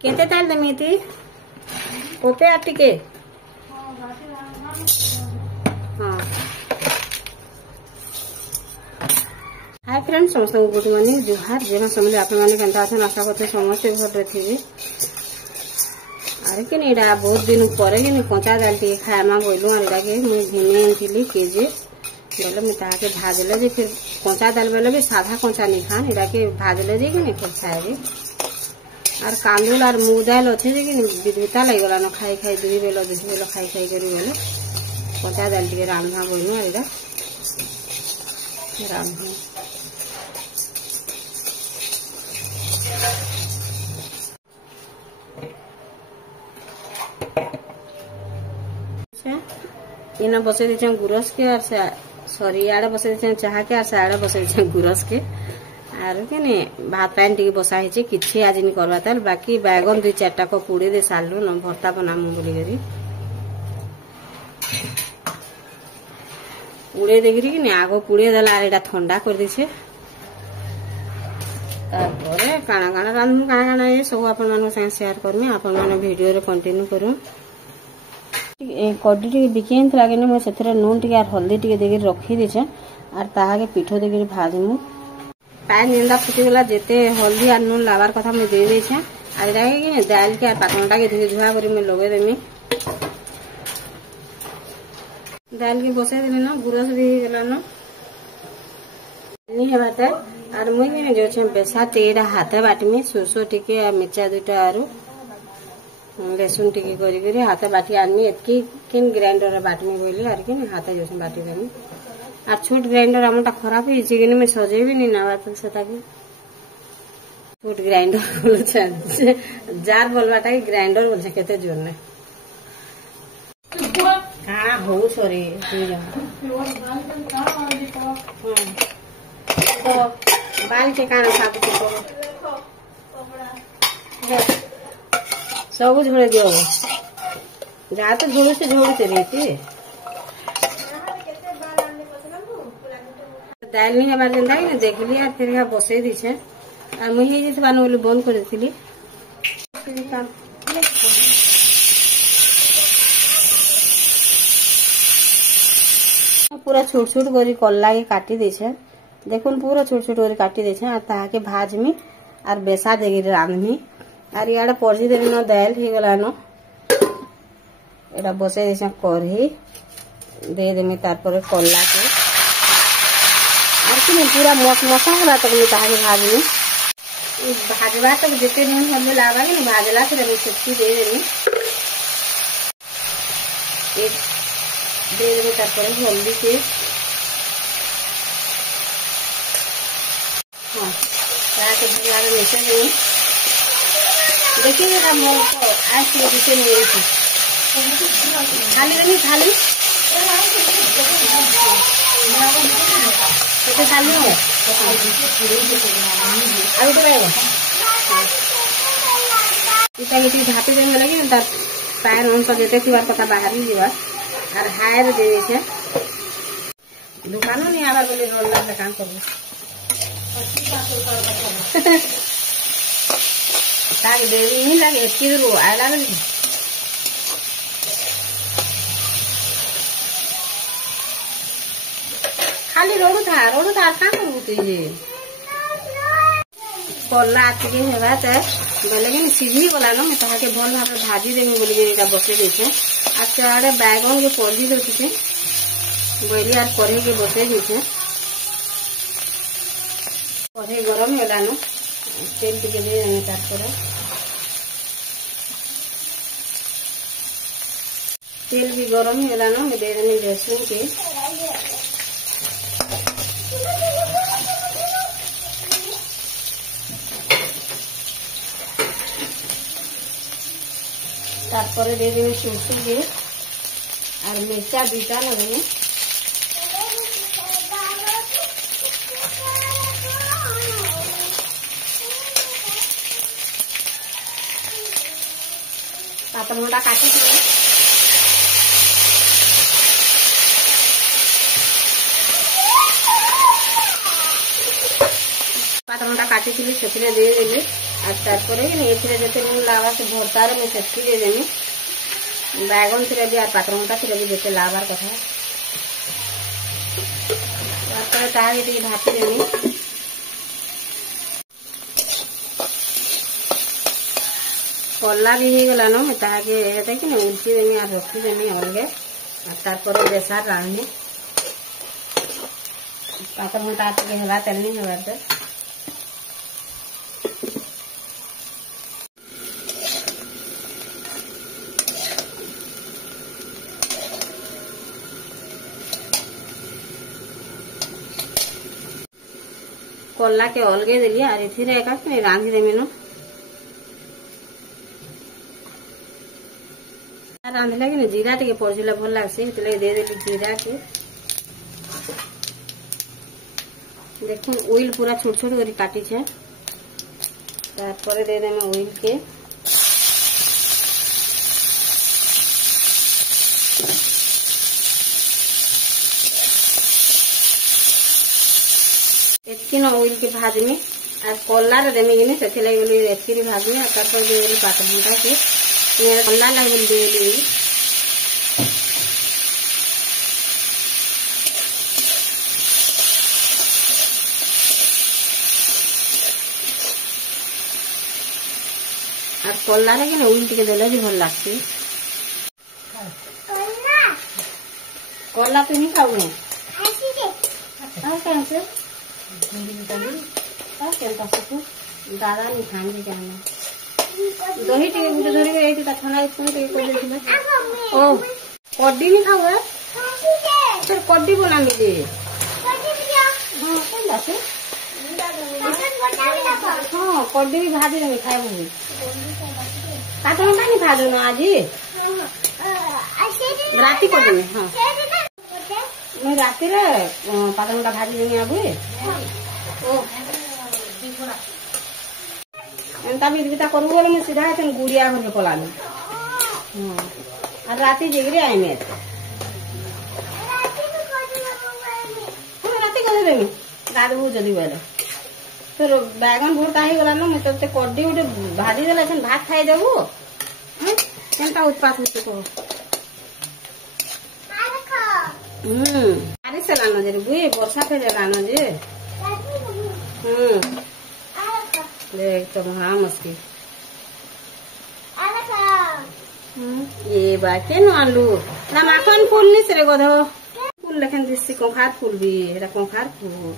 केते ताल देमिति कोपे आ टिके हाँ हाय फ्रेंड्स समस्त गुड मॉर्निंग जुहार जेना समझे आप मैंने केनता अछन आशा करते समस्त घर थे अरे कि नहीं बहुत दिन पर कि कंचा दाल टे खाएमा बोलूँ और के मुझे घिमे आनी केजे बोले मुझे ताके भाजले जे फिर कंचा दाल बेले भी साधा कंचा नहीं खान इरा के भाजले जे कि नहीं फिर खाए और कांदुल और मुग दाल अच्छे जे कि विधुता लगेगा न खाई खाई दुई बेल खाई खाई करी बोले कंचा दाल टे रांधा बोलूँ और रांधा इना बसे दे गुरस के और सॉरी आड़े बसे दे चाह के और साड़े बसे दे गुरस के आर के ने भात पान टी बसा है किसी आज नहीं करवा ताल बाकी बैगन दुई चार को पुड़ी दे सालू न भर्ता बनामु बोली करी उड़े देखी कि आग पुड़े देला एटा ठंडा कर दीछे तारपरे काना काना रांधु काना काना ये सब आपण मानको संग शेयर करमी आपण माने वीडियो रे कंटिन्यू करू कड्डी टी बिकेन लागे ने से नून टी और हल्दी टी देके रखी दीछे और ताहा के पिठो देके भाजमु पान निंदा फुटी गला जेते हल्दी और नून लावार कथा मैं दे देछे आ जाके कि दाल के पातनटा के धुई धुआ करी मैं लगे देमी दाल के बसे देले ना गुरस भी गेला ना नहीं हेबाते और मुई ने जो छे बेसा तेरा हाथे बाटमी सोसो टिके आ मिर्चा दुटा आरो लहसुन टिके करी करी हाथे बाटी आनमी एतकी किन ग्राइंडर रे बाटमी बोली और कि हाथे जो छे बाटी देमी और छोट ग्राइंडर हमटा खराब होई छी कि मैं सजे भी नहीं नावा तो सेता की छोट ग्राइंडर बोल छे जार बोलबाटा की ग्राइंडर बोल छे केते जोर ने हां हो सॉरी तो बाल के कान साफ सब झोड़े दियो जा तो झोड़ते रहती दाल नहीं हमारे जेनता कि देख लिया फिर यहाँ बसई दीछे और मुझे ये बान बोली बंद कर देती पूरा छोट छोट करी कल्ला के काटी देछे देखुन पूरा छोट छोट करी काटी देछे और ताके भाजमी और बेसा देगी रांधमी और इे पड़ी देवी न दाल हो गला न एटा बसे देछे कढ़ी दे देमी तारपरे कल्ला के और कि पूरा मसा होला तक मैं ताके भाजमी भाजवा तक जिते नून हल्दी लावा कि भाजला फिर मैं सब्जी दे देमी दे देमी तारपरे हल्दी के हाँ ताके भुला के मिसे देमी देखिए आज के नहीं खाली नहीं खाली खाली हो झापी देने लगे पैर उन पर देते बार कथा बाहर ही जीवा और हायर दे दुकान नहीं आवार बोले रोल काम कर देवी नहीं लगे एतकी दूर आए लगे खाली रोड था क्या करू तुझे कला आतिके हेबा बोले कि सीझी गला न मैं ताके भल भाव भाजी देमी बोली बसे देछे आ चाड़े बैगन के पड़ी देछे बोली आर कढ़े के बसे देछे कढ़े गरम होला न तेल टिके दे तारपरे तेल भी गरम होला न मैं दे देनी लहसुन के तारपरे दे देनी सुरसु के और मिर्चा दुटा लगे पातमोटा काटी पातमोटा काटी से दे देली ये जिते लुण लावा से भर्तार मुझे सेटकी देदेमी बैगन थी भी पात्रघंटा थी भी जिते लाबार कथा ताकि ढापीदेमी कला भी हो गलान ताकि कि उल्टी देमी और रखीदेमी अलगे और बेसार रांधे पात्रघंटा है तेल नहीं है कला के अलगे देली और ये रांधि देमी न रांधला कि जीरा टे पड़े भल लगसी दे देली जीरा के देख ऑयल पूरा छोट छोट कर काटी छे तारपरे दे देमे ऑयल के एतकी न ऑयल के भाजमी और कला देमी कि से एतकी भाजमी और देली पात्रघंटा के कला लगे देली और कला कि ऑयल टे देले भी भल लगती कला तो नहीं खाऊ दादा नहीं खाएंगे क्या दही टे गोटे धरिक ठंडा ओ कड्डी नहीं खाऊ है फिर कड्डी बना लीजिए हाँ कड्डी भी भाजी देंगे खाए पात्रघंटा नहीं भाजो ना आज राति कड्डी में हाँ मैं राति पात्रघंटा भाजी देंगे अब एंता विधविता करू बोले मैं सीधा गुड़िया घर के पलानी और राति जगरे आई मैं राति कदे देमी गाधबू जदि बोले फिर बैगन भर्ता हो गला ना मतलब कड्डी गोटे भाजी देला भात खाई देबू केनता उत्पात होते कह बारिश से लानो जे बुई वर्षा थे लानो जे देख तो हाँ मस्ती ये बाके न आलू ना माखन फूल नहीं से गध फूल लेकिन दिसी कंखार फूल भी एरा कंखार फूल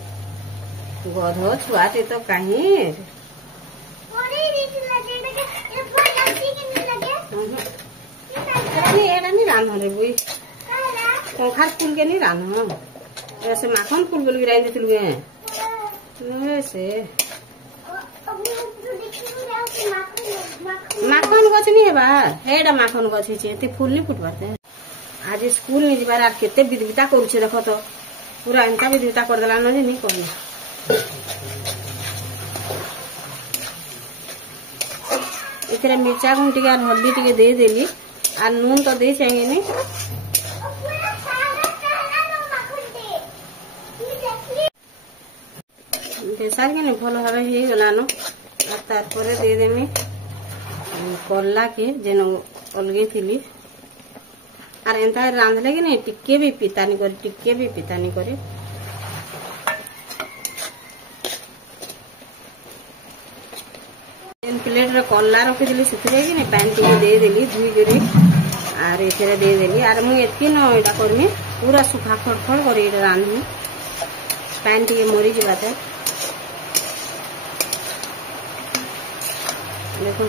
गध छुआटे तो कहीं एरा नहीं रान रे बुई कंखार फूल के नहीं रान ऐसे माखन फूल बोल गिराई देते वैसे माखन गछ नहीं है माखन गछ फूल नहीं फुटबार आज स्कूल नहीं जबार आर केते विधविता करुछे देख तो पूरा एंता विधविता कर देला न नहीं कहना इतने मिर्चा गुण टे हल्दी टे दे देली और नून तो दे चाहिए नहीं बेसार के भल भाव हो गलान तारपरे दे देमी कला के जेन अलगे थी और एंता रांधले कि नहीं टिके भी पितानी करे प्लेट रे कला रखी से पैन टी दे देली धुई कर और ये दे देली और मुझे एतकी न यहाँ करमी पूरा सुखा खड़खड़ कर रांधमी पैन टी मरी जाते देखो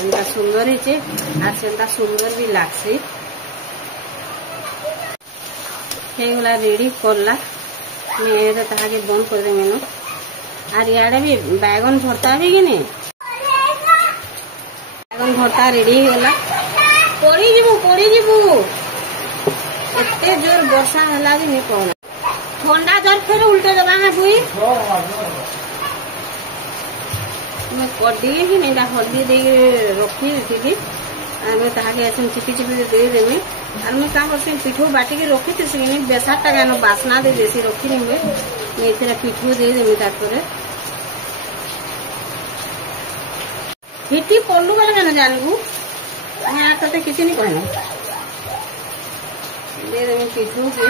एंता सुंदर है सेंता सुंदर भी लागसी गला रेडी करला मैं ताके बंद कर देंगे न और याडे भी बैगन भर्ता भी कि नहीं बैगन भर्ता रेडी गला पड़ी जीवु एते जोर वर्षा हला भी नहीं कहना ठंडा जर फिर उल्टे दबा है बुई मैं कड्डी ही नहीं हल्दी दे रखी थी मैं ताके ऐसे चिपी दे देमी और मैं क्या कर पिठू बाटी के रखी थी बेसार टा गान बासना दे देसी रखी नहीं मैं इतना पिठू दे देमी तारपरे हिटी पड़लू बोले क्या जानबू मैं तो किसी नहीं कहना दे देवी पिठू के